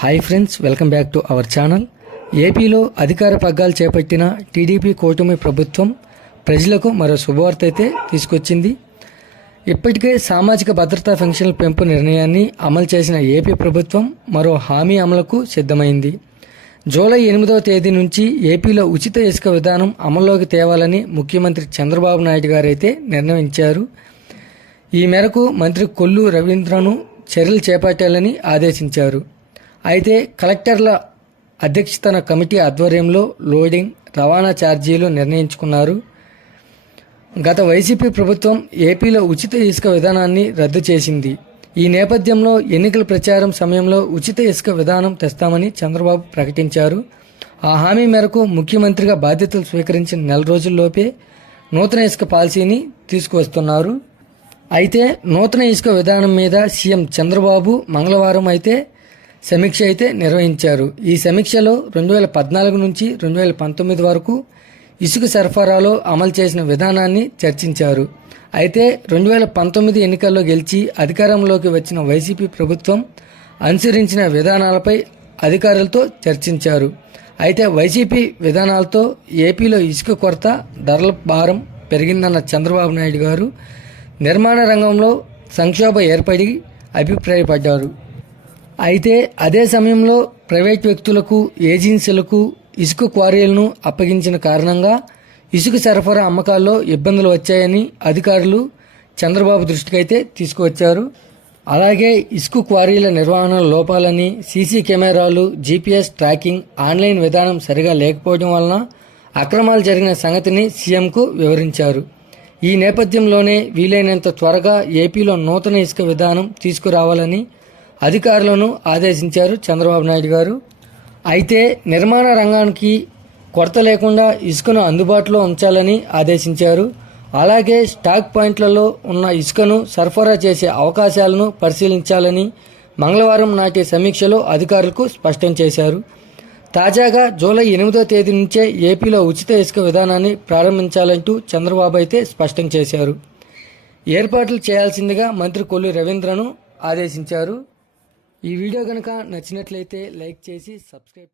Hi friends, welcome back to our channel. ఏపీలో అధికార పగ్గాలు చేపట్టిన టీడీపీ కూటమి ప్రభుత్వం ప్రజలకు మరో శుభవార్త అయితే తీసుకొచ్చింది. ఇప్పటికే సామాజిక భద్రతా పెన్షన్ల పెంపు నిర్ణయాన్ని అమలు చేసిన ఏపీ ప్రభుత్వం మరో హామీ అమలుకు సిద్ధమైంది. జూలై 8వ తేదీ నుంచి ఏపీలో ఉచిత ఇసుక విధానం అమల్లోకి తేవాలని ముఖ్యమంత్రి చంద్రబాబు నాయుడు గారైతే నిర్ణయించారు. ఈ మేరకు మంత్రి కొల్లు రవీంద్రను చర్యలు చేపట్టాలని ఆదేశించారు. అయితే కలెక్టర్ల అధ్యక్షతన కమిటీ ఆధ్వర్యంలో లోడింగ్, రవాణా ఛార్జీలు నిర్ణయించుకున్నారు. గత వైసీపీ ప్రభుత్వం ఏపీలో ఉచిత ఇసుక విధానాన్ని రద్దు చేసింది. ఈ నేపథ్యంలో ఎన్నికల ప్రచారం సమయంలో ఉచిత ఇసుక విధానం తెస్తామని చంద్రబాబు ప్రకటించారు. ఆ హామీ మేరకు ముఖ్యమంత్రిగా బాధ్యతలు స్వీకరించిన నెల రోజుల్లోపే నూతన ఇసుక పాలసీని తీసుకువస్తున్నారు. అయితే నూతన ఇసుక విధానం మీద సీఎం చంద్రబాబు మంగళవారం సమీక్ష నిర్వహించారు. ఈ సమీక్షలో 2014 నుంచి 2019 వరకు ఇసుక సరఫరాలో అమలు చేసిన విధానాన్ని చర్చించారు. అయితే 2019 ఎన్నికల్లో గెలిచి అధికారంలోకి వచ్చిన వైసీపీ ప్రభుత్వం అనుసరించిన విధానాలపై అధికారులతో చర్చించారు. అయితే వైసీపీ విధానాలతో ఏపీలో ఇసుక కొరత, ధరల భారం పెరిగిందన్న చంద్రబాబు నాయుడు గారు నిర్మాణ రంగంలో సంక్షోభం ఏర్పడి అభిప్రాయపడ్డారు. అయితే అదే సమయంలో ప్రైవేట్ వ్యక్తులకు, ఏజెన్సీలకు ఇసుక క్వారీలను అప్పగించిన కారణంగా ఇసుక సరఫరా అమ్మకాల్లో ఇబ్బందులు వచ్చాయని అధికారులు చంద్రబాబు దృష్టికి తీసుకువచ్చారు. అలాగే ఇసుక క్వారీల నిర్వహణ లోపాలని, సీసీ కెమెరాలు, జీపీఎస్ ట్రాకింగ్, ఆన్లైన్ విధానం సరిగా లేకపోవడం వలన అక్రమాలు జరిగిన సంగతిని సీఎంకు వివరించారు. ఈ నేపథ్యంలోనే వీలైనంత త్వరగా ఏపీలో నూతన ఇసుక విధానం తీసుకురావాలని అధికారులను ఆదేశించారు చంద్రబాబు నాయుడు గారు. అయితే నిర్మాణ రంగానికి కొరత లేకుండా ఇసుకను అందుబాటులో ఉంచాలని ఆదేశించారు. అలాగే స్టాక్ పాయింట్లలో ఉన్న ఇసుకను సరఫరా చేసే అవకాశాలను పరిశీలించాలని మంగళవారం నాటి సమీక్షలో అధికారులకు స్పష్టం చేశారు. తాజాగా జూలై 8వ తేదీ నుంచే ఏపీలో ఉచిత ఇసుక విధానాన్ని ప్రారంభించాలంటూ చంద్రబాబు స్పష్టం చేశారు. ఏర్పాట్లు చేయాల్సిందిగా మంత్రి కొల్లు రవీంద్రను ఆదేశించారు. ఈ వీడియో కనుక నచ్చినట్లయితే లైక్ చేసి సబ్స్క్రైబ్